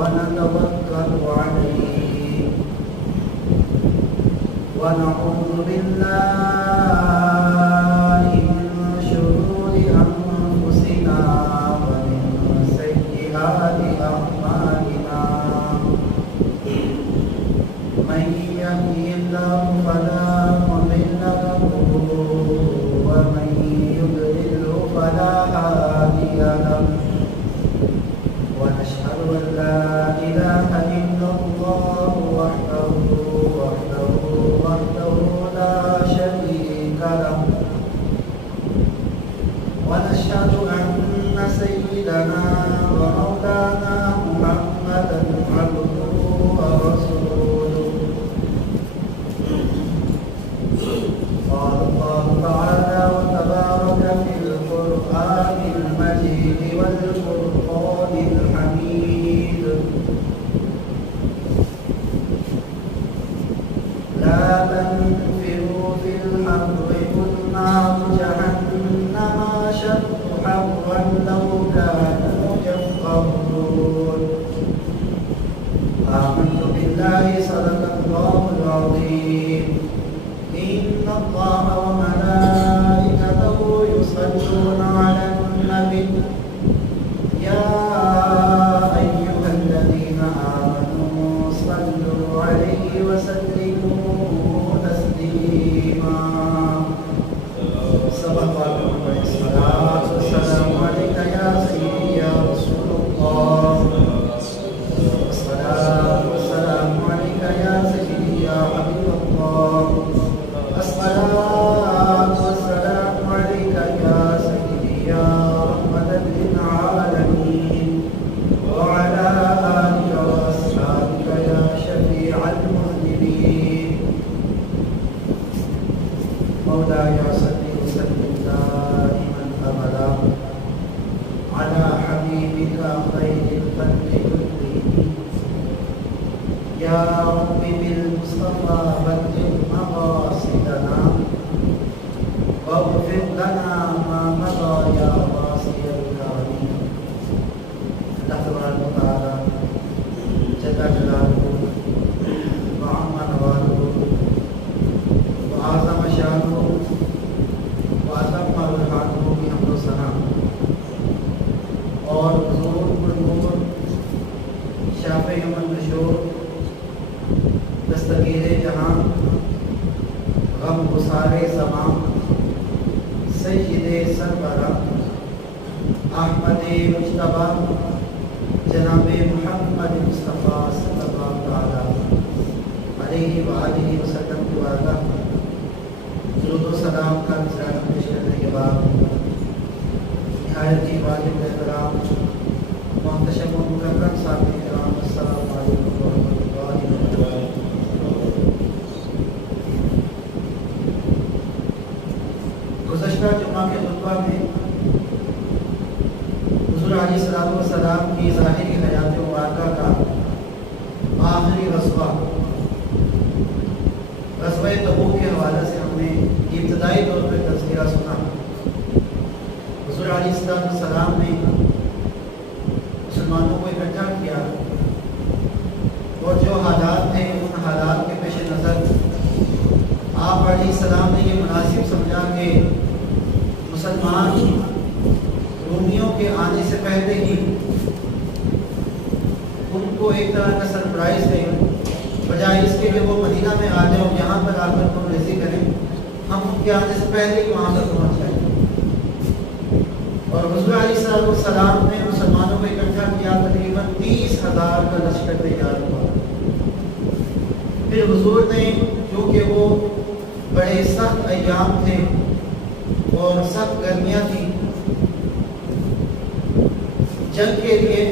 ونتوكل عليه ونعوذ بالله من شرور أنفسنا ومن سيئات أعمالنا من يهده الله فلا مضل له ومن يضلل فلا هادي له ونشهد أن لا إله إلا الله وحده لا شريك له ونشهد أن سيدنا ومولانا محمدا عبده ورسوله قال الله تعالى وتبارك في القرآن المجيد والفرقان الحميد لا تنفروا في الحر قل نار جهنم أشد حرا لو كانوا يفقهون آمنت بالله صدق الله العظيم إن الله وملائكته يصلون على النبي يا أيها الذين آمنوا صلوا عليه وسلموا تسليما سبق الصلاة والسلام عليك يا سيدي يا رسول الله الصلاة والسلام عليك يا سيدي يا حبيب الله الصلاة والسلام عليك يا سيدي يا رحمة للعالمين وعلى آلك وأصحابك يا شفيع المذنبين مولاي صل وسلم دائما أبدا على حبيبك خير الخلق كلهم يا رب بالمصطفى بلغ مقاصدنا واغفر لنا ما مضى يا واسع الكرم اللہ تبارک و تعالی جل جلالہ وعظم نوالہ وعظم شانہ وعظم برہانہ کی حمد و ثنا اور حضور النور شافع یوم النشور دستگیر جہاں غم گسار زمان سید سرورہ احمد مجتبی جناب محمد مصطفیٰ صلی اللہ تعالیٰ علیہ وآلہ وسلم کی بارگاہ درود و سلام کا نذرانہ پیش کرنے کے بعد نہایت ہی واجب احترام محتشم و مکرم ساتھی کرام السلام علیکم ورحمۃ اللہ وبرکاتہ۔ گزشتہ جمعہ کے خطبہ میں حضور علیہ الصلوۃ والسلام کی ظاہری حیات مبارکہ کا آخری غزوہ غزوہ تبوک کے حوالے سے ہم نے ابتدائی طور پر تذکرہ سنا۔ حضور علیہ السلام نے مسلمانوں کو اکٹھا کیا اور جو حالات تھے ان حالات کے پیش نظر آپ علیہ السلام نے یہ مناسب سمجھا کہ مسلمان رومیوں کے آنے سے پہلے ہی ان کو ایک طرح کا سرپرائز دیں، بجائے اس کے کہ وہ مدینہ میں آ جائیں اور یہاں پر آ کر کو ریزی کریں، ہم ان کے آنے سے پہلے ہی وہاں پر پہنچ جائیں۔ اور حضور علیہ السلام نے مسلمانوں کو اکٹھا کیا، تقریباً 30,000 کا لشکر تیار ہوا۔ پھر حضور نے کیونکہ وہ بڑے سخت ایام تھے اور سخت گرمیاں تھیں، جنگ کے لیے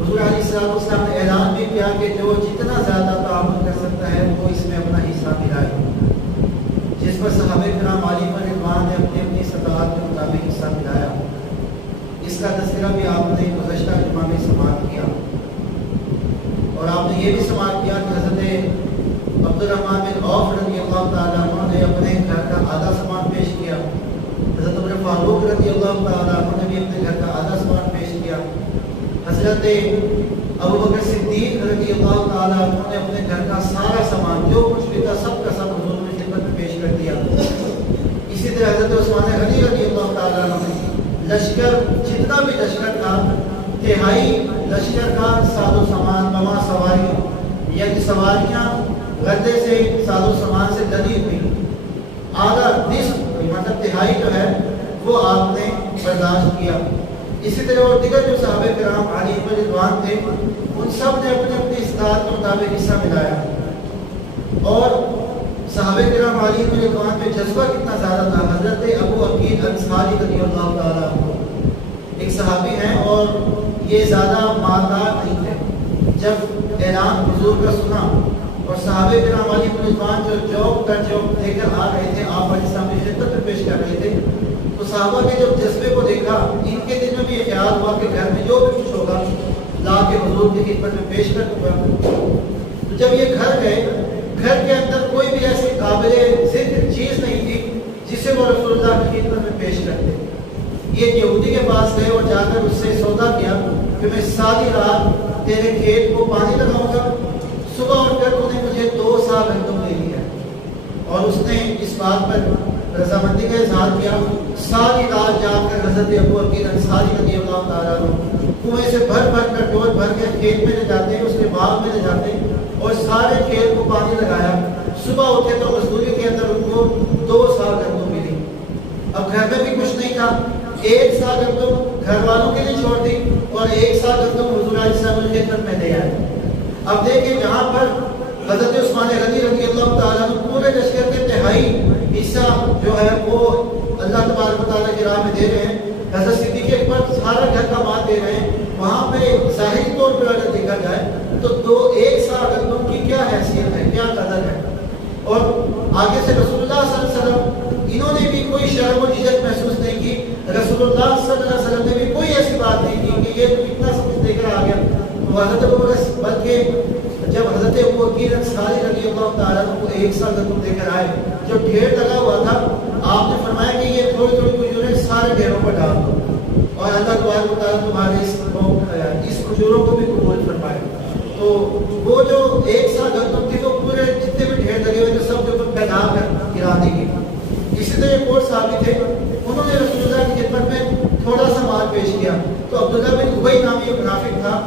حضور علیہ السلام نے اعلان بھی کیا کہ جو جتنا زیادہ تعاون کر سکتا ہے وہ اس میں اپنا حصہ ملائے، جس پر صحابہ کرام علیہ رضوان نے اپنی اپنی استطاعت کے مطابق حصہ ملایا۔ اس کا تذکرہ بھی آپ نے گزشتہ جمعہ میں سماعت کیا، اور آپ نے یہ بھی سماعت کیا کہ حضرت عبد الرحمن بن عوف رضی اللہ تعالیٰ عنہ نے اپنے گھر کا آدھا سامان پیش کیا، حضرت عمر فاروق رضی اللہ تعالیٰ عنہ نے بھی اپنے گھر کا آدھا سامان پیش کیا، حضرت ابو بکر صدیق رضی اللہ تعالیٰ عنہ نے اپنے گھر کا سارا سامان جو کچھ بھی تھا سب کا سب حضور کی خدمت میں پیش کر دیا. اسی طرح حضرت عثمان غنی رضی اللہ تعالیٰ عنہ نے لشکر جتنا بھی لشکر تھا تہائی لشکر کا ساز و سامان بما سواری یعنی سواریاں گردے سے ساز و سامان سے لدی ہوئی آدھا نصف مطلب تہائی جو ہے وہ آپ نے برداشت کیا. اسی طرح اور دیگر جو صحابہ کرام علیہ رضوان تھے ان سب نے اپنے اپنے استطاعت کے مطابق حصہ ملایا. اور صحابہ کرام علیہ رضوان میں جذبہ کتنا زیادہ تھا. حضرت ابو عقیل انصاری رضی اللہ تعالیٰ عنہ ایک صحابی ہیں اور یہ زیادہ مالدار نہیں تھے. جب اعلان حضور کا سنا اور صحابہ کرام علیہ رضوان جو جوب کا جوب لے کر آ رہے تھے آپ علیہ السلام کی خدمت میں پیش کر رہے تھے تو صحابہ کے جب جذبے کو دیکھا ان کے دل میں بھی یہ خیال ہوا کہ گھر میں جو بھی کچھ ہوگا لا کے حضور کی خدمت میں پیش کر دوں گا. تو جب یہ گھر گئے گھر کے اندر کوئی بھی ایسی قابل ذکر چیز نہیں تھی جسے وہ رسول اللہ کی خدمت میں پیش کرتے. یہ یہودی کے پاس گئے اور جا کر اس سے سودا کیا کہ میں ساری رات تیرے کھیت کو پانی لگاؤں گا صبح اٹھ کر انہیں مجھے 2 سال گندم دے دیا. اور اس نے اس بات پر رضامندی کا اظہار کیا. ساری رات جا کر حضرت ابو عقیل انصاری رضی اللہ تعالیٰ عنہ کنویں سے بھر کر ڈول بھر کے کھیت میں لے جاتے ہیں اس کے باغ میں لے جاتے ہیں اور سارے کھیت کو پانی لگایا. صبح اٹھے تو مزدوری کے اندر ان کو 2 سال گندم ملی. اب گھر میں بھی کچھ نہیں تھا. 1 سال گندم گھر والوں کے لیے چھوڑ دی اور 1 سال گندم حضور علیہ السلام کی خدمت میں دے آئے. اب دیکھیں جہاں پر حضرت عثمان غنی رضی اللہ تعالیٰ عنہ پورے لشکر کے تہائی حصہ جو ہے وہ اللہ تبارک و تعالیٰ کی راہ میں دے رہے ہیں. حضرت صدیق اکبر سارا گھر کا مال دے رہے ہیں. وہاں پہ ظاہری طور پر اگر دیکھا جائے تو 1 سال گندم کی کیا حیثیت ہے کیا قدر ہے. اور آگے سے رسول اللہ صلی اللہ علیہ وسلم انہوں نے بھی کوئی شرم و جھجک محسوس نہیں کی. رسول اللہ صلی اللہ علیہ وسلم نے بھی کوئی ایسی بات نہیں کی کہ یہ تو اتنا سب کچھ دے کر آ گیا. بلکہ جب حضرت ابو عقیل انصاری رضی اللہ تعالیٰ عنہ کو 1 سال گندم دے کر آئے جو ڈھیر لگا ہوا تھا آپ نے فرمایا کہ یہ تھوڑی تھوڑی کھجوریں سارے ڈھیروں پر ڈال دو اور اللہ تبارک و تعالیٰ تمہارے اس کھجوروں کو بھی قبول فرمائے. تو وہ جو 1 سال گندم تھی وہ پورے جتنے بھی ڈھیر لگے ہوئے تھے سب کے اوپر پھیلا کر گرا دی گئی. اسی طرح ایک اور صحابی تھے انہوں نے رسول اللہ کی خدمت میں تھوڑا سا مال پیش کیا تو عبداللہ بن ابی نامی ایک منافق تھا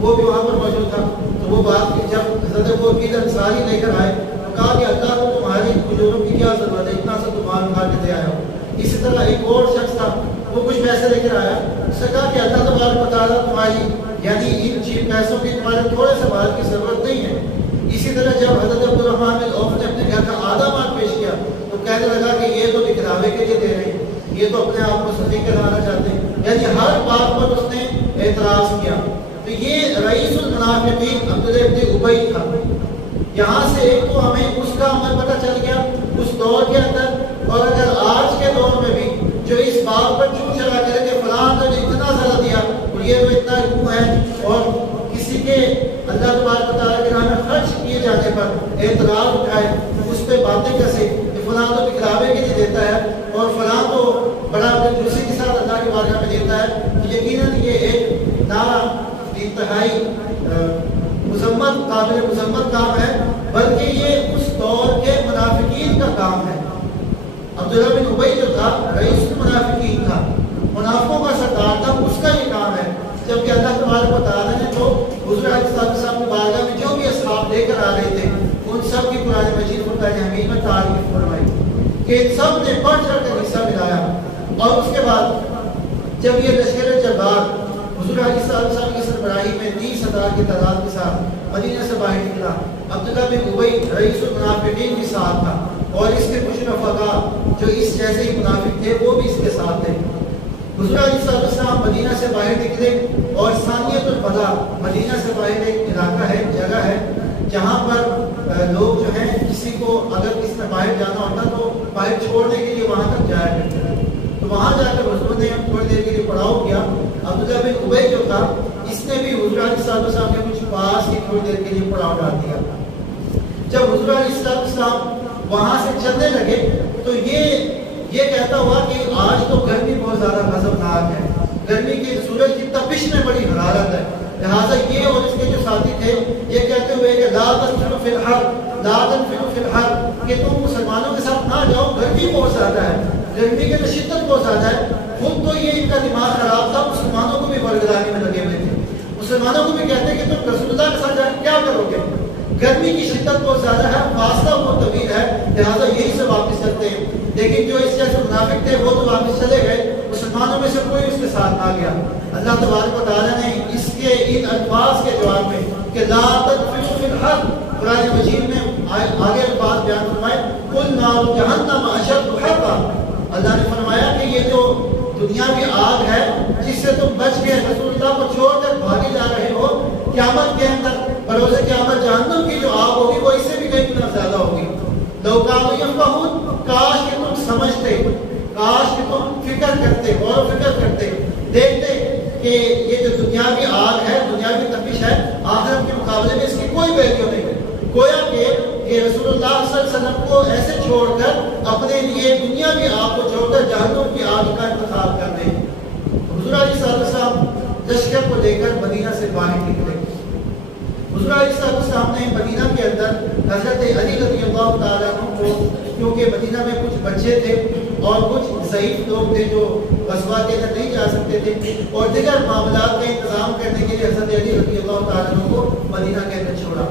وہ بھی وہاں پر موجود تھا. تو وہ بات کہ جب حضرت ابو عقیل انصاری لے کر آئے تو کہا کہ اللہ کو تمہاری کھجوروں کی کیا ضرورت ہے اتنا سا تمہارا اٹھا کے دے آیا ہو. اسی طرح ایک اور شخص تھا وہ کچھ پیسے لے کر آیا اس نے کہا کہ اللہ تبارک و تعالیٰ تمہاری یعنی ان چیز پیسوں کی تمہارے تھوڑے سے مال کی ضرورت نہیں ہے. اسی طرح جب حضرت عبدالرحمن بن عوف نے اپنے گھر کا آدھا مال پیش کیا تو کہنے لگا کہ یہ تو دکھلاوے کے لیے دے رہے ہیں یہ تو اپنے آپ کو سخی کرانا چاہتے ہیں. یعنی ہر بات پر اس نے اعتراض کیا. تو یہ رئیس المنافقین عبداللہ بن ابی تھا. یہاں سے ایک تو ہمیں اس کا عمل پتہ چل گیا اس دور کے اندر اور اگر آج کے دور میں بھی جو اس بات پر چون چلا کرے کہ فلاں نے اتنا زیادہ دیا اور یہ تو اتنا کیوں ہے اور کسی کے اللہ تبارک و تعالیٰ کے راہ میں خرچ کیے جانے پر اعتراض اٹھائے اس پہ باتیں کسے کہ فلاں تو دکھلاوے کے لیے دیتا ہے اور فلاں تو بڑا دوسری کے ساتھ اللہ کے بارگاہ میں دیتا ہے. یقیناً یہ ایک نا انتہائی مذمت قابل مذمت کام ہے بلکہ یہ اس دور کے منافقین کا کام ہے. عبداللہ بن ابی جو تھا رئیس المنافقین تھا منافقوں کا سردار تھا اس کا یہ کام ہے. جبکہ اللہ تبارک و تعالیٰ نے تو حضور علیہ السلام کی بارگاہ میں جو بھی اصحاب لے کر آ رہے تھے ان سب کی قرآن مجید فرقان حمید میں تعریف فرمائی کہ سب نے بڑھ چڑھ کر حصہ ملایا. اور اس کے بعد جب یہ لشکر جبار حضور علیہ السلام کی سربراہی میں 30,000 کی تعداد کے ساتھ مدینہ سے باہر نکلا عبداللہ بن ابی رئیس المنافقین کے ساتھ تھا اور اس کے کچھ رفقا جو اس جیسے ہی منافق تھے وہ بھی اس کے ساتھ تھے. حضور علیہ السلام مدینہ سے باہر نکلے اور ثانیۃ الوداع مدینہ سے باہر ایک علاقہ ہے جگہ ہے جہاں پر لوگ جو ہیں کسی کو اگر کسی نے باہر جانا ہوتا تو باہر چھوڑنے کے لیے وہاں تک جایا کرتے تھے. تو وہاں جا کر حضور نے تھوڑی دیر کے لیے پڑاؤ کیا. عبداللہ بن ابی جو تھا اس نے بھی حضور علیہ السلام کے کچھ پاس ہی تھوڑی دیر کے لیے پڑاؤ ڈال دیا. جب حضور علیہ السلام وہاں سے چلنے لگے تو یہ کہتا ہوا کہ آج تو گرمی بہت زیادہ غضبناک ہے. گرمی کی سورج کی تپش میں بڑی حرارت ہے لہٰذا یہ اور اس کے جو ساتھی تھے یہ کہتے ہوئے کہ لا تنفروا فی الحر لا تنفروا فی الحر، کہ تم مسلمانوں کے ساتھ نہ جاؤ، گرمی بہت زیادہ ہے، گرمی کی تو شدت بہت زیادہ ہے۔ خود تو یہ ان کا دماغ خراب تھا، مسلمانوں کو بھی برگزاری میں لگے ہوئے تھے، مسلمانوں کو بھی کہتے کہ تم رسول اللہ کے ساتھ جا کے کیا کرو گے، گرمی کی شدت بہت زیادہ ہے، فاصلہ بہت طویل ہے، لہٰذا یہی سے واپس کرتے ہیں۔ لیکن جو اس جیسے منافق تھے وہ تو واپس چلے گئے، مسلمانوں میں سے کوئی اس کے ساتھ نہ گیا۔ اللہ تبارک و تعالیٰ نے اس کے ان الفاظ کے جواب میں کہ لا تنفروا فی الحر، قرآن مجید میں آگے الفاظ بیان فرمائے قل نار جہنم اشد حرا، اللہ نے فرمایا کہ یہ جو دنیاوی آگ ہے جس سے تم بچ گئے، رسول اللہ کو چھوڑ کر بھاگے جا رہے ہو، قیامت کے اندر بروز قیامت جہنم کی جو آگ ہوگی وہ اس سے بھی کئی گنا زیادہ ہوگی۔ لو کانوا یفقہون، کاش کہ تم سمجھتے، کاش کہ تم فکر کرتے، غور و فکر کرتے، دیکھتے کہ یہ جو دنیاوی آگ ہے، دنیاوی تپش ہے، آخرت کے مقابلے میں اس کی کوئی ویلیو نہیں ہے۔ گویا کہ رسول اللہ صلی اللہ علیہ وسلم کو ایسے چھوڑ کر اپنے لیے دنیاوی آگ کو چھوڑ کر جہنم کی آگ کا انتخاب کر دیں۔ حضور علیہ الصلوۃ والسلام لشکر کو لے کر مدینہ سے باہر نکلے۔ حضور علیہ الصلوۃ والسلام نے مدینہ کے اندر حضرت علی رضی اللہ تعالیٰ عنہ کو، کیونکہ مدینہ میں کچھ بچے تھے اور کچھ ضعیف لوگ تھے جو غزوہ کے اندر نہیں جا سکتے تھے، اور دیگر معاملات کا انتظام کرنے کے لیے حضرت علی رضی اللہ تعالیٰ عنہ کو مدینہ کے اندر چھوڑا،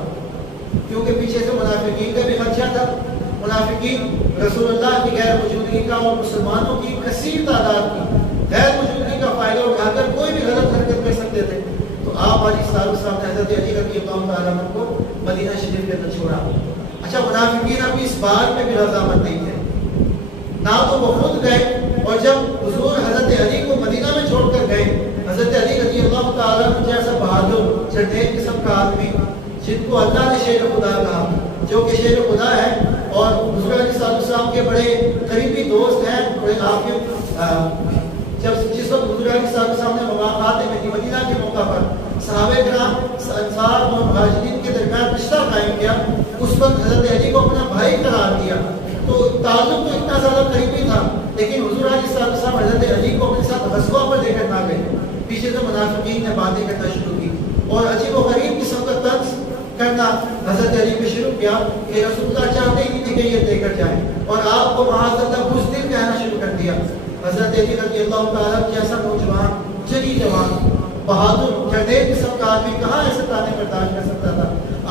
کیونکہ پیچھے سے منافقین کا بھی خدشہ تھا۔ منافقین رسول اللہ کی غیر موجودگی کا اور مسلمانوں کی کثیر تعداد کی غیر موجودگی کا فائدہ اٹھا کر کوئی بھی غلط حرکت کر سکتے تھے، تو آپ علیہ السلام نے حضرت علی رضی اللہ تعالیٰ عنہ کو مدینہ شریف کے اندر چھوڑا۔ اچھا، منافقین ابھی اس بات میں بھی رضامند نہیں تھے، نہ تو وہ خود گئے، اور جب حضور حضرت علی کو مدینہ میں چھوڑ کر گئے، حضرت علی رضی اللہ تعالیٰ عنہ جیسا بہادر چٹیل قسم کا آدمی جن کو اللہ نے شیر خدا کہا، جو کہ شیر خدا ہے اور حضور علیہ السلام کے بڑے قریبی دوست ہیں، بڑے آپ کے جس وقت حضور علیہ السلام نے ملاقات مدینہ کے موقع پر صحابہ کرام انصار اور مہاجرین کے درمیان رشتہ قائم کیا، اس وقت حضرت علی کو اپنا بھائی قرار دیا، تو تعلق تو اتنا زیادہ قریبی تھا، لیکن حضور علیہ السلام حضرت علی کو اپنے ساتھ غزوہ پر لے کر نہ گئے۔ پیچھے سے منافقین نے باتیں کرنا شروع کی اور عجیب و غریب قسم کا طرز کرنا حضرت علی پہ شروع کیا کہ رسول اللہ چاہتے ہی نہیں کہ یہ لے کر جائیں، اور آپ کو معاذ اللہ بزدل کہنا شروع کر دیا۔ حضرت علی رضی اللہ تعالیٰ جیسا نوجوان، جری جوان، بہادر چٹیل قسم کا آدمی کہاں ایسے تانے برداشت کر سکتا تھا؟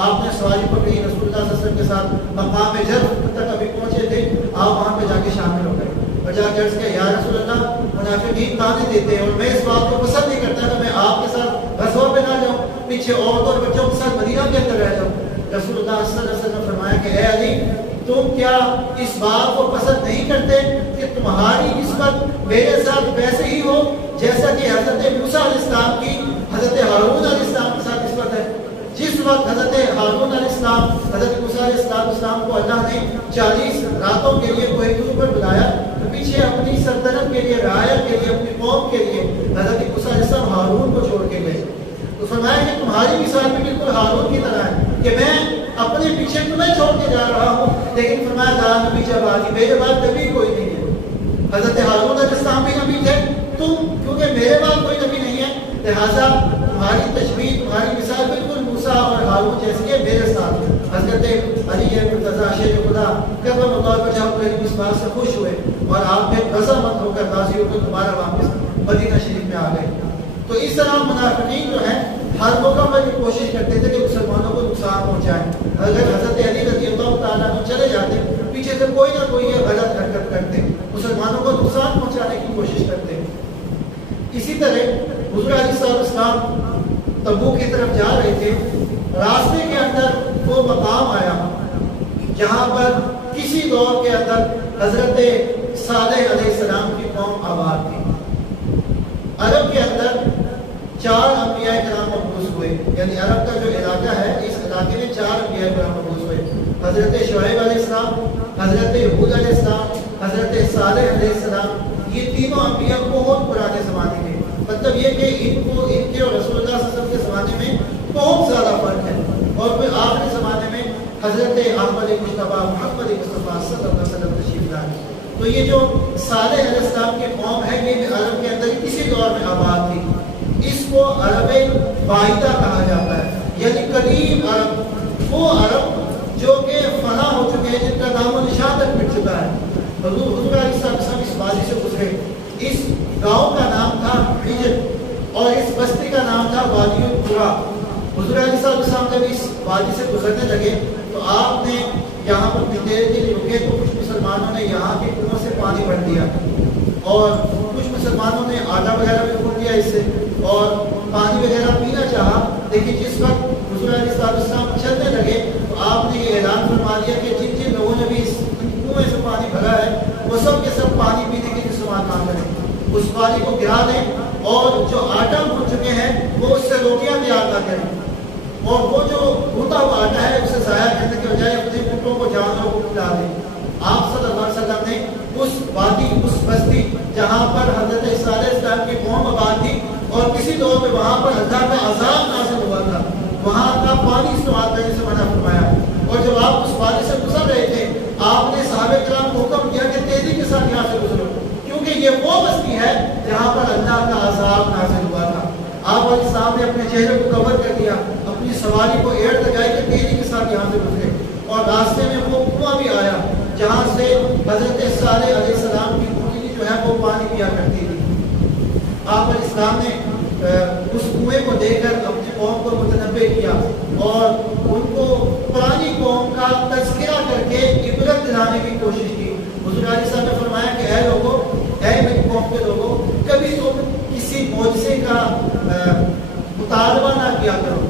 آپ نے سواری پکڑی، رسول اللہ صلی اللہ علیہ وسلم کے ساتھ مقام جرف تک ابھی پہنچے تھے، آپ وہاں پہ جا کے شامل ہو گئے اور جا کے عرض کیا یا رسول اللہ منافقین تانے دیتے ہیں اور میں اس بات کو پسند نہیں کرتا کہ میں آپ کے ساتھ غزوہ پہ نہ جاؤں، پیچھے عورتوں اور بچوں کے ساتھ مدینہ کے اندر رہ جاؤں۔ رسول اللہ صلی اللہ علیہ وسلم نے فرمایا کہ اے علی، تم کیا اس بات کو پسند نہیں کرتے کہ تمہاری نسبت میرے ساتھ ویسے ہی ہو جیسا کہ حضرت موسیٰ علیہ السلام کی حضرت ہارون علیہ السلام کے ساتھ نسبت ہے؟ جس وقت حضرت ہارون علیہ السلام حضرت موسیٰ علیہ السلام کو اللہ نے 40 راتوں کے لیے کوہ طور پر بلایا، تو پیچھے اپنی سلطنت کے لیے، رعایت کے لیے، اپنی قوم کے لیے حضرت موسیٰ علیہ السلام ہارون کو چھوڑ کے گئے۔ تو فرمایا کہ تمہاری مثال بھی بالکل ہارون کی طرح ہے کہ میں اپنے پیچھے تمہیں چھوڑ کے جا رہا ہوں، لیکن فرمایا لا نبی جب آدھی میرے بعد نبی کوئی نہیں ہے۔ حضرت ہارون علیہ السلام بھی نبی تھے، تم کیونکہ میرے بعد کوئی نبی نہیں ہے، لہٰذا تمہاری تشبیہ، تمہاری مثال بالکل موسیٰ اور ہارون جیسی ہے میرے ساتھ۔ حضرت علی مرتضیٰ شیر خدا کرم اللہ پر جب میری اس بات سے خوش ہوئے اور آپ نے رضامند ہو کر راضی ہو کر دوبارہ واپس مدینہ شریف میں آ گئے۔ تو اس طرح منافقین جو ہیں ہر موقع پر یہ کوشش کرتے تھے کہ مسلمانوں کو نقصان پہنچائیں۔ اگر حضرت علی رضی اللہ تعالیٰ عنہ چلے جاتے، پیچھے سے کوئی نہ کوئی یہ غلط حرکت کرتے، مسلمانوں کو نقصان پہنچانے کی کوشش کرتے۔ اسی طرح حضور علیہ السلام تبوک کی طرف جا رہے تھے، راستے کے اندر وہ مقام آیا جہاں پر کسی دور کے اندر حضرت صالح علیہ السلام کی قوم آباد تھی۔ عرب کے اندر 4 انبیاء کرام مبعوث ہوئے، یعنی عرب کا جو علاقہ ہے اس علاقے میں 4 انبیاء کرام مبعوث ہوئے، حضرت شعیب علیہ السلام، حضرت ہود علیہ السلام، حضرت صالح علیہ السلام۔ یہ تینوں انبیاء بہت پرانے زمانے کے، مطلب یہ کہ ان کے اور رسول اللہ صلی اللہ علیہ وسلم کے زمانے میں بہت زیادہ فرق ہے، اور پھر آخری زمانے میں حضرت احمد مصطفیٰ محمد مصطفیٰ صلی اللہ علیہ وسلم تشریف لائے۔ تو یہ جو صالح علیہ السلام کی قوم ہے یہ عرب کے اندر کسی دور میں آباد تھی، اس کو عرب بعیدہ کہا جاتا ہے، یعنی قدیم عرب، وہ عرب جو کہ فنا ہو چکے ہیں، جن کا نام و نشان تک مٹ چکا ہے۔ حضور علیہ السلام اس وادی سے گزرے، اس گاؤں کا نام تھا حجر اور اس بستی کا نام تھا وادی القرا۔ حضور علیہ السلام جب اس وادی سے گزرنے لگے تو آپ نے یہاں پر دیر کے لیے رکے تو کچھ مسلمانوں نے یہاں کے کنویں سے پانی بھر دیا اور کچھ مسلمانوں نے آٹا وغیرہ بھی کھول دیا اس سے اور پانی وغیرہ پینا چاہا، لیکن جس وقت حضور علیہ السلام چلنے لگے تو آپ نے یہ اعلان فرما دیا کہ جن جن لوگوں نے بھی اس کنویں سے پانی بھرا ہے وہ سب کے سب پانی پینے کے استعمال نہ کریں، اس پانی کو گرا دیں اور جو آٹا بھون چکے ہیں وہ اس سے روٹیاں تیار نہ کریں، اور وہ جو بھونا ہوا آٹا ہے اسے ضائع کرنے کے بجائے اپنے پتروں کو جانوروں کو کھلا دیں۔ آپ صلی اللہ علیہ وسلم نے اس وادی، اس بستی جہاں پر حضرت عیسیٰ علیہ السلام کی قوم آباد تھی اور کسی دور میں وہاں پر اللہ کا عذاب نازل ہوا تھا، وہاں کا پانی استعمال کرنے سے منع فرمایا، اور جب آپ اس وادی سے گزر رہے تھے آپ نے صحابہ کرام کو حکم کیا کہ تیزی کے ساتھ یہاں سے گزرو، کیونکہ یہ وہ بستی ہے جہاں پر اللہ کا عذاب نازل ہوا تھا۔ آپ علیہ السلام نے اپنے چہرے کو کور کر دیا، اپنی سواری کو ایڑ لگائی کہ تیزی کے ساتھ یہاں سے گزرے، اور راستے میں وہ کنواں بھی آیا جہاں سے حضرت صالح علیہ السلام کی اونٹنی جو ہے وہ پانی پیا کرتی تھی۔ آپ علیہ السلام نے اس کنویں کو دیکھ کر اپنی قوم کو متنبع کیا اور ان کو پرانی قوم کا تذکرہ کر کے عبرت دلانے کی کوشش کی۔ حضور علیہ السلام نے فرمایا کہ اے لوگوں، اے میری قوم کے لوگوں، کبھی تم کسی معجزے کا مطالبہ نہ کیا کرو،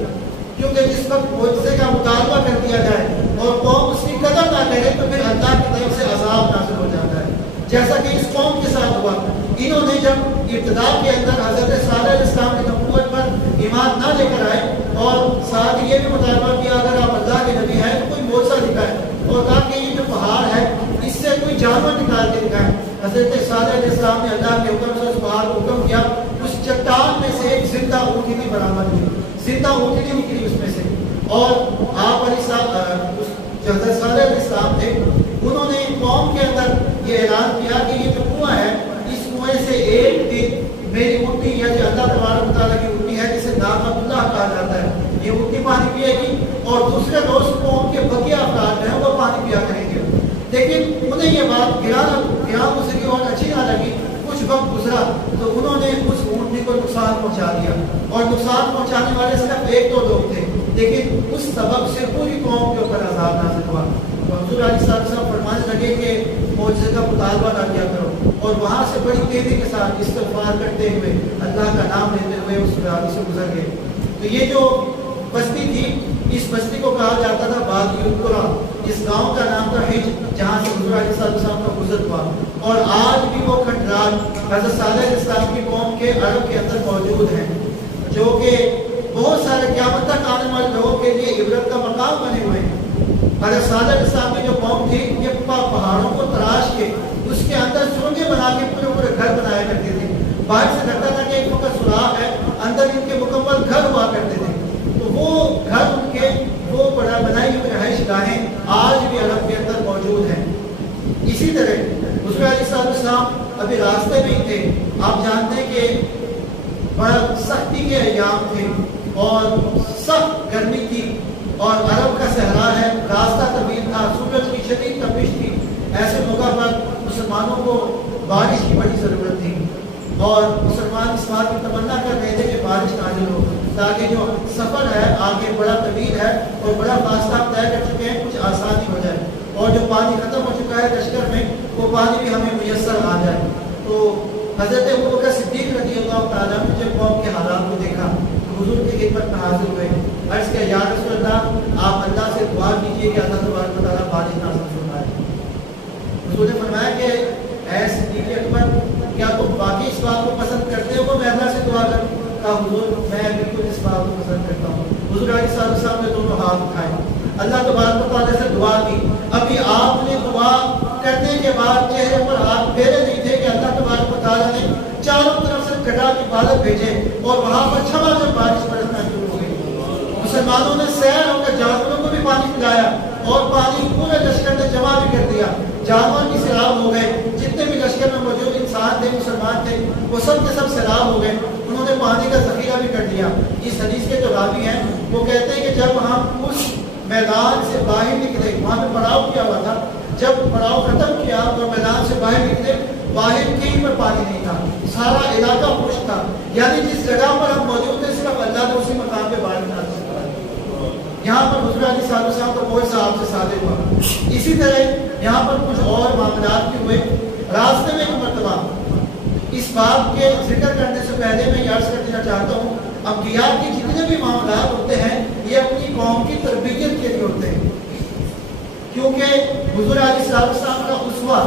کیونکہ جس وقت معجزے کا مطالبہ کر دیا جائے اور قوم اس کی قدر نہ کرے تو پھر اللہ کی طرف سے عذاب نازل ہو جاتا ہے، جیسا کہ اس قوم کے ساتھ ہوا۔ انہوں نے جب ابتدا کے اندر حضرت صالح علیہ السلام کی نبوت پر ایمان نہ لے کر آئے اور ساتھ یہ بھی مطالبہ کیا اگر آپ اللہ کے نبی ہیں تو کوئی معجزہ دکھائے، اور کہا کہ یہ جو پہاڑ ہے اس سے کوئی جانور نکال کے دکھائے۔ حضرت صالح علیہ السلام نے اللہ کے حکم سے اس پہاڑ کو حکم کیا، اس چٹان میں سے ایک زندہ اونٹنی برآمد ہوئی، زندہ اونٹنی نکلی اس میں سے، اور آپ علیہ السلام حضرت صالح علیہ السلام تھے، انہوں نے قوم کے اندر یہ اعلان کیا کہ یہ جو کنواں ہے اس کنویں سے ایک دن میری اونٹنی یا جو اللہ تبارک و تعالیٰ کی اونٹنی ہے جسے ناقۃ اللہ کہا جاتا ہے، یہ اونٹنی پانی پیے گی اور دوسرے روز قوم کے بقیہ افراد جو ہیں وہ پانی پیا کریں گے۔ لیکن انہیں یہ بات گران گزری اور اچھی نہ لگی، کچھ وقت گزرا تو انہوں نے اس اونٹنی کو نقصان پہنچا دیا، اور نقصان پہنچانے والے صرف ایک دو لوگ تھے، لیکن اس سبب سے پوری قوم کے اوپر عذاب نازل ہوا۔ حضور علیہ السلام فرمانے لگے کہ معجزے کا مطالبہ نہ کیا کرو، اور وہاں سے بڑی تیزی کے ساتھ استغفار کرتے ہوئے اللہ کا نام لیتے ہوئے اس وادی سے گزر گئے۔ تو یہ جو بستی تھی اس بستی کو کہا جاتا تھا وادی القرا، اس گاؤں کا نام تھا حج، جہاں سے حضور علیہ السلام کا گزر ہوا، اور آج بھی وہ کھنڈرات حضرت صالح علیہ السلام کی قوم کے عرب کے اندر موجود ہیں، جو کہ بہت سارے قیامت تک آنے والے لوگوں کے لیے عبرت کا مقام بنے ہوئے ہیں۔ حضرت صالح علیہ السلام کی جو قوم تھی یہ پہاڑوں کو تراش کے اس کے اندر سرنگیں بنا کے پورے پورے گھر بنایا کرتے تھے، باہر سے لگتا تھا کہ ایک وقت سوراخ ہے، اندر ان کے مکمل گھر ہوا کرتے تھے، تو وہ گھر ان کے وہ بنائی ہوئی رہائش گاہیں آج بھی عرب کے اندر موجود ہیں۔ اسی طرح حضور علیہ السلام ابھی راستے میں ہی تھے، آپ جانتے ہیں کہ بڑا سختی کے ایام تھے اور سخت گرمی تھی اور عرب کا صحرا ہے، راستہ طویل تھا، سورج کی شدید تپش تھی، ایسے موقع پر مسلمانوں کو بارش کی بڑی ضرورت تھی، اور مسلمان اس بات کی تمنا کر رہے تھے کہ بارش نازل ہو تاکہ جو سفر ہے آگے بڑا طویل ہے اور بڑا فاصلہ طے کر چکے ہیں، کچھ آسانی ہو جائے، اور جو پانی ختم ہو چکا ہے لشکر میں وہ پانی بھی ہمیں میسر آ جائے۔ تو حضرت ابوبکر صدیق رضی اللہ تعالیٰ نے جب قوم کے حالات کو دیکھا تو حضور کی خدمت میں حاضر ہوئے، عرض کیا یا رسول اللہ آپ اللہ سے دعا کیجیے کہ اللہ تبارک و تعالیٰ بارش نازل فرمائے۔ حضور نے فرمایا کہ اے صدیق اکبر کیا تم باقی اس بات کو پسند کرتے ہو کہ میں اللہ سے دعا کروں؟ کہا حضور میں بالکل اس بات کو پسند کرتا ہوں۔ حضور علیہ السلام نے دونوں ہاتھ اٹھائے، اللہ تبارک و تعالیٰ سے دعا کی، ابھی آپ نے دعا کرنے کے بعد چہرے پر ہاتھ پھیرے نہیں تھے کہ اللہ تبارک و تعالیٰ نے چاروں طرف سے گھٹا کے بادل بھیجے اور وہاں پر چھماچم بارش برسنا شروع ہو گئی۔ مسلمانوں نے سیر ہو کر جانوروں کو بھی پانی پلایا اور پانی پورے لشکر نے جمع بھی کر دیا، جانور بھی سیراب ہو گئے، جتنے بھی لشکر میں موجود انسان تھے مسلمان تھے وہ سب کے سب سیراب ہو گئے، انہوں نے پانی کا ذخیرہ بھی کر دیا. اس حدیث کے جو راوی ہیں وہ کہتے ہیں کہ جب ہم اس میدان سے باہر نکلے, وہاں پہ پڑاؤ کیا ہوا تھا, جب پڑاؤ ختم کیا تو میدان سے باہر نکلے, باہر کہیں پر پانی نہیں تھا, سارا علاقہ خشک تھا. یعنی جس جگہ پر ہم موجود تھے صرف اللہ نے اسی مقام پہ بارش نازل کی. یہاں پر حضور علیہ السلام کا بہت سا آپ سے صادق ہوا. اسی طرح یہاں پر کچھ اور معاملات بھی ہوئے. راستے میں ایک مرتبہ, اس بات کے ذکر کرنے سے پہلے میں یہ عرض کر دینا چاہتا ہوں, انبیاء کے جتنے بھی معاملات ہوتے ہیں یہ اپنی قوم کی تربیت کے لیے ہوتے ہیں, کیونکہ حضور علیہ السلام کا اسوہ,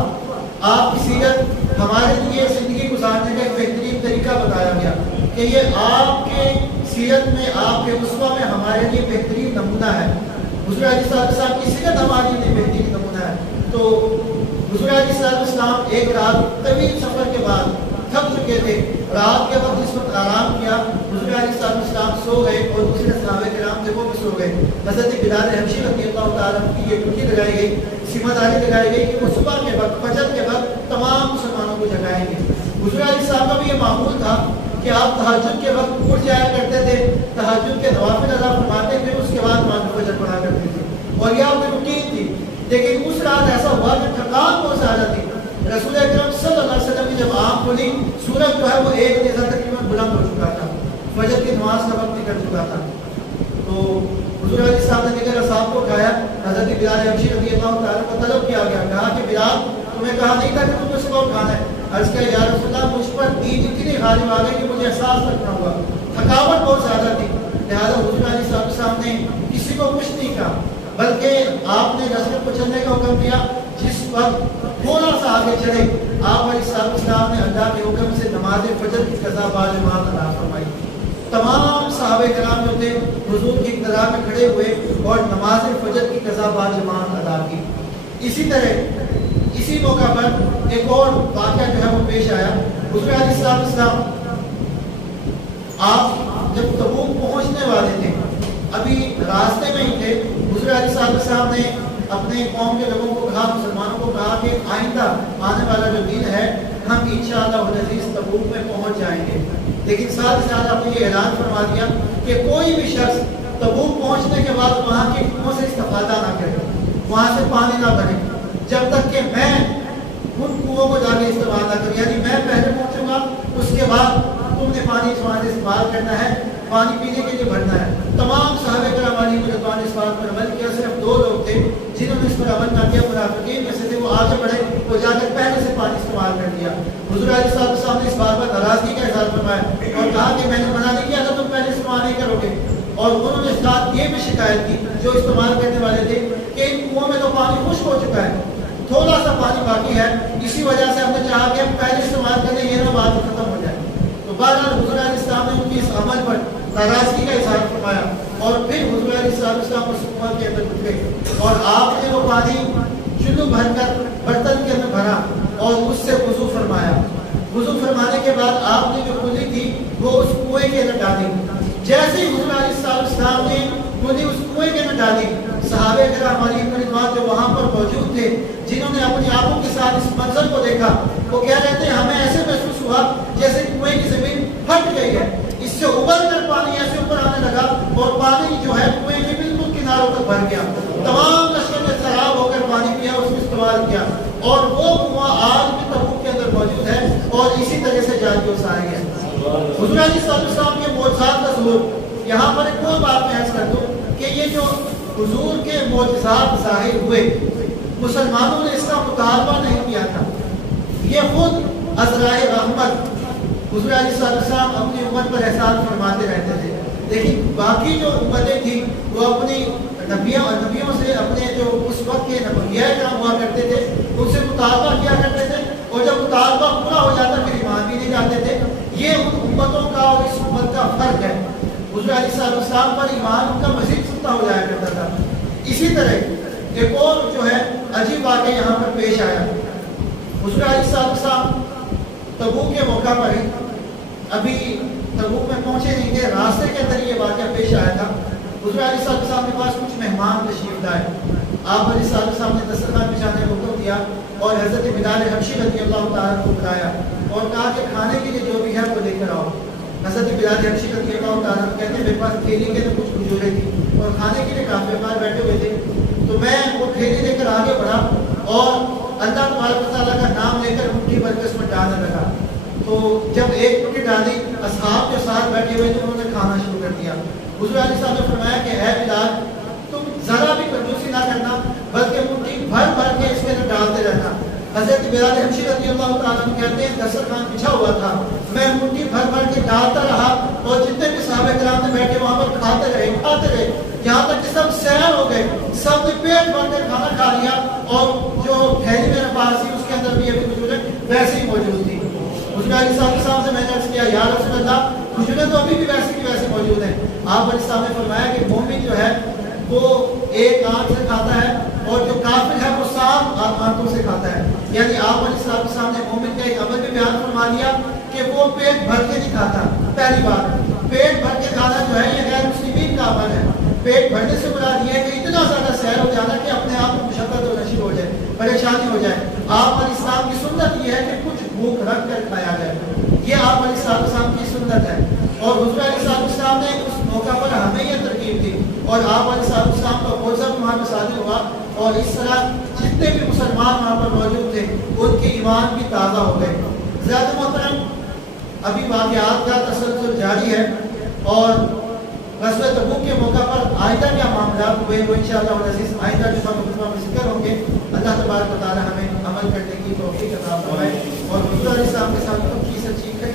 آپ کی سیرت ہمارے لیے زندگی گزارنے کا ایک بہترین طریقہ بتایا گیا کہ یہ آپ کے سیرت میں, آپ کے اسوہ میں ہمارے لیے بہترین نمونہ ہے. حضور علیہ السلام کی سیرت ہمارے لیے بہترین نمونہ ہے. تو حضور علیہ السلام ایک رات طویل سفر کے بعد تھک چکے تھے, رات کے وقت جس وقت آرام کیا حضور علیہ السلام سو گئے اور دوسرے صحابہ کرام تھے وہ بھی سو گئے. حضرت بلال حبشی رضی اللہ تعالیٰ کی یہ ڈیوٹی لگائی گئی, ذمہ داری لگائی گئی کہ وہ صبح کے وقت, فجر کے وقت تمام مسلمانوں کو جگائیں گے. حضور علیہ السلام کا بھی یہ معمول تھا کہ آپ تہجد کے وقت اٹھ جایا کرتے تھے, تہجد کے نوافل ادا فرماتے تھے, اس کے بعد نماز فجر پڑھا کرتے تھے, اور یہ آپ کی روٹین تھی. لیکن اس رات ایسا ہوا کہ تھکان بہت زیادہ تھی. رسول اکرم صلی اللہ علیہ وسلم کی جب آنکھ کھلی, سورج جو ہے وہ ایک نیزہ تقریباً بلند ہو چکا تھا, فجر کی نماز کا وقت نکل چکا تھا. تو حضور علیہ السلام نے دیگر اصحاب کو کہا, حضرت بلال حبشی رضی اللہ تعالیٰ کو طلب کیا گیا, کہا کہ بلال تمہیں کہا نہیں تھا کہ تم کو صبح اٹھانا ہے. عرض کیا یا رسول اللہ مجھ پر نیند اتنی غالب آ گئی کہ مجھے احساس رکھنا ہوا, تھکاوٹ بہت زیادہ تھی. لہٰذا حضور علیہ السلام نے کسی کو کچھ نہیں کہا, بلکہ آپ نے رسول کو چلنے کا حکم دیا. جس وقت تھوڑا سا آگے چڑھے آپ علیہ السلام نے اللہ کے حکم سے نماز فجر کی قضا باجماعت ادا فرمائی. تمام صحابہ کرام جو تھے حضور کی اقتداء میں کھڑے ہوئے اور نماز فجر کی قضا باجماعت ادا کی. اسی طرح اسی موقع پر ایک اور واقعہ جو ہے وہ پیش آیا. حضور علیہ السلام آپ جب تبوک پہنچنے والے تھے, ابھی راستے میں ہی تھے, حضور علیہ السلام نے اپنے قوم کے لوگوں کو کہا, مسلمانوں کو کہا کہ آئندہ آنے والا جو دن ہے ہم انشاءاللہ العزیز تبوک میں پہنچ جائیں گے. لیکن ساتھ ہی ساتھ آپ نے یہ اعلان فرما دیا کہ کوئی بھی شخص تبوک پہنچنے کے بعد وہاں کے کنویں سے استفادہ نہ کرے, وہاں سے پانی نہ بھرے جب تک کہ میں ان کنووں کو جا کے استعمال نہ کروں. یعنی میں پہلے پہنچوں گا, اس کے بعد تم نے پانی وہاں سے استعمال کرنا ہے, پانی پینے کے لیے بھرنا ہے. تمام صحابہ کرام علیہ رضوان اس بات پر عمل کیا. صرف دو لوگ تھے جنہوں نے اس پر عمل نہ کیا, منافقین میں سے تھے, وہ آگے بڑھے, وہ جا کر پہلے سے پانی استعمال کر دیا. حضور علیہ السلام نے اس بات پر ناراضگی کا اظہار فرمایا اور کہا کہ میں نے منع نہیں کیا تھا, تم پہلے استعمال نہیں کرو گے. اور انہوں نے ساتھ یہ بھی شکایت کی جو استعمال کرنے والے تھے کہ ان کنووں میں تو پانی خشک ہو چکا ہے, تھوڑا سا پانی باقی ہے, اسی وجہ سے ہم نے چاہا کہ ہم پہلے استعمال کریں, یہ نہ بات ختم ہو جائے. تو بہرحال حضور علیہ السلام نے ان کی اس عمل پر ناراضگی کا اظہار فرمایا اور پھر حضور علیہ السلام اس کنویں کے اندر اترے اور آپ نے وہ پانی چلو بھر کر برتن کے اندر بھرا اور اس سے وضو فرمایا. وضو فرمانے کے بعد آپ نے جو کلی تھی وہ اس کنویں کے اندر ڈالی. جیسے ہی حضور علیہ السلام نے کلی اس کنویں کے اندر ڈالی, صحابہ کرام علیہ رضوان جو وہاں پر موجود تھے, جنہوں نے اپنی آنکھوں کے ساتھ اس منظر کو دیکھا, وہ کیا کہتے ہیں ہمیں ایسے محسوس ہوا جیسے کنویں کی زمین پھٹ گئی ہے, اس سے ابل کر پانی ایسے اوپر آنے لگا اور پانی جو ہے کنویں کے بالکل کناروں تک بھر گیا. تمام لشکر نے سیراب ہو کر پانی پیا, اس کو استعمال کیا, اور وہ کنواں آج بھی تبوک کے اندر موجود ہے اور اسی طرح سے جاری و ساری ہے. حضور علیہ السلام کے معجزات کا ظہور. یہاں پر ایک اور بات میں عرض کر دوں کہ یہ جو حضور کے معجزات ظاہر ہوئے, مسلمانوں نے اس کا مطالبہ نہیں کیا تھا, یہ خود عذرائے رحمت حضور علیہ السلام اپنی امت پر احسان فرماتے رہتے تھے. لیکن باقی جو امتیں تھیں وہ اپنی نبیوں سے, اپنے جو اس وقت کے انبیاء کرام ہوا کرتے تھے, ان سے مطالبہ کیا کرتے تھے, اور جب مطالبہ پورا ہو جاتا پھر ایمان بھی نہیں جاتے تھے. یہ ان امتوں کا اور اس امت کا فرق ہے. حضور علیہ السلام پر ایمان ان کا مزید سستا ہو جایا کرتا تھا. اسی طرح ایک اور جو ہے عجیب واقعہ یہاں پر پیش آیا. حضور علیہ السلام تبوک کے موقع پر ہی, ابھی تبوک میں پہنچے نہیں تھے, راستے کے اندر یہ واقعہ پیش آیا تھا. حضور علیہ السلام کے پاس کچھ مہمان تشریف لائے. آپ علیہ السلام نے دسترخوان بچھانے کا حکم دیا اور حضرت بلال حبشی رضی اللہ تعالیٰ کو بلایا اور کہا کہ کھانے کے لیے جو بھی ہے وہ لے کر آؤ. حضرت بلال حبشی رضی اللہ تعالیٰ عنہ کہتے ہیں میرے پاس تھیلی کے اندر کچھ کھجوریں تھی اور کھانے کے لیے کافی باہر بیٹھے ہوئے تھے، تو میں وہ تھیلی لے کر آگے بڑھا اور اللہ تبارک و تعالیٰ کا نام لے کر مٹھی بھر کے اس میں ڈالنے لگا۔ تو جب ایک مٹھی ڈالی، اصحاب کے ساتھ بیٹھے ہوئے تو انہوں نے کھانا شروع کر دیا۔ حضور علیہ السلام نے فرمایا کہ اے بلال تم ذرا بھی کنجوسی نہ کرنا، بلکہ مٹھی بھر بھر کے اس کے اندر ڈالتے رہنا۔ حضرت بلال حبشی رضی اللہ تعالیٰ عنہ کہتے ہیں دسترخوان بچھا ہوا تھا، میں مٹھی بھر بھر کے ڈالتا رہا اور جتنے بھی صحابہ کرام نے بیٹھے وہاں پر کھاتے رہے، یہاں تک کہ سب سیر ہو گئے، سب نے پیٹ بھر کے کھانا کھا لیا اور جو تھیلی میرے پاس تھی اس کے اندر بھی ابھی کھجوریں ویسے ہی موجود تھی۔ حضور علیہ السلام سے میں نے عرض کیا یا رسول اللہ کھجوریں تو ابھی بھی ویسے کی ویسے موجود ہیں۔ آپ علیہ السلام نے فرمایا کہ مومن جو ہے وہ ایک آنکھ سے کھاتا ہے اور جو کافر ہے وہ 7 آنکھوں سے کھاتا ہے، یعنی آپ علیہ السلام نے مومن کا ایک عمل بھی بیان فرما دیا کہ وہ پیٹ بھر کے نہیں کھاتا۔ پہلی بات پیٹ بھر کے کھانا جو ہے یہ غیر مسلمین کا عمل ہے۔ پیٹ بھرنے سے مراد یہ ہے کہ اتنا زیادہ سیر ہو جانا کہ اپنے آپ کو مشقت و نشیب ہو جائے، پریشانی ہو جائے۔ آپ علیہ السلام کی سنت یہ ہے کہ کچھ بھوک رکھ کر کھایا جائے، یہ آپ علیہ السلام کی سنت ہے۔ اور حضور علیہ السلام نے اس موقع پر ہمیں یہ ترغیب دی اور آپ علیہ السلام کا بہت وہاں پہ شامل ہوا اور اس طرح جتنے بھی مسلمان وہاں پر موجود تھے ان کے ایمان بھی تازہ ہو گئے۔ زیادہ محترم ابھی واقعات کا تسلسل جاری ہے اور غزوہ تبوک کے موقع پر آئندہ کیا معاملات ہوئے وہ انشاءاللہ العزیز آئندہ جمعہ خطبہ میں ذکر ہوں گے۔ اللہ تبارک و تعالی ہمیں عمل کرنے کی توفیق عطا فرمائے اور حضور علیہ السلام کے ساتھ سچی ہے